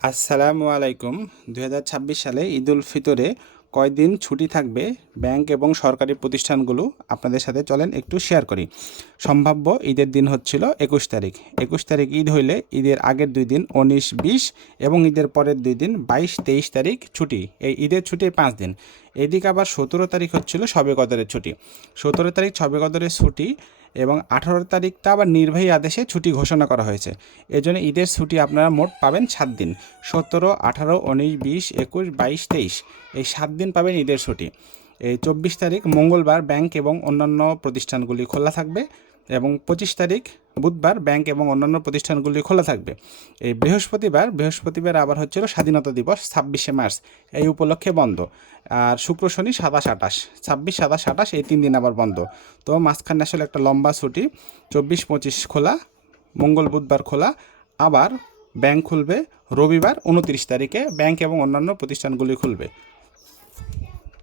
আসসালামু আলাইকুম। ২০২৬ সালে ঈদুল ফিতরে কয়দিন ছুটি থাকবে ব্যাংক এবং সরকারি প্রতিষ্ঠানগুলো আপনাদের সাথে চলেন একটু শেয়ার করি। সম্ভাব্য ঈদের দিন হচ্ছিল ২১ তারিখ। ২১ তারিখ ঈদ হইলে ঈদের আগের 2 দিন ১৯-২০ এবং ঈদের পরের 2 দিন ২২-২৩ তারিখ ছুটি। এই ঈদের ছুটি ৫ দিন। এদিকে আবার ১৭ তারিখ হচ্ছিল শবে কদরের ছুটি। ১৭ তারিখ শবে কদরের ছুটি এবং ১৮ তারিখটা আবার নির্বাহী আদেশে ছুটি ঘোষণা করা হয়েছে। এজন্য ঈদের ছুটি আপনারা মোট পাবেন 7 দিন। ১৭, ১৮, ১৯, ২০, ২১, ২২, ২৩ এই 7 দিন পাবেন ঈদের ছুটি। এই ২৪ তারিখ মঙ্গলবার ব্যাংক এবং অন্যান্য প্রতিষ্ঠানগুলি খোলা থাকবে এবং ২৫ তারিখ বুধবার ব্যাংক এবং অন্যান্য প্রতিষ্ঠানগুলি খোলা থাকবে। এই বৃহস্পতিবার আবার হচ্ছিল স্বাধীনতা দিবস ২৬শে মার্চ, এই উপলক্ষে বন্ধ। আর শুক্র শনি ২৭, ২৮, ২৬, ২৭, ২৮ এই 3 দিন আবার বন্ধ। তো মাঝখানে আসলে একটা লম্বা ছুটি। ২৪, ২৫ খোলা, মঙ্গল বুধবার খোলা, আবার ব্যাংক খুলবে রবিবার ২৯ তারিখে ব্যাংক এবং অন্যান্য প্রতিষ্ঠানগুলি খুলবে।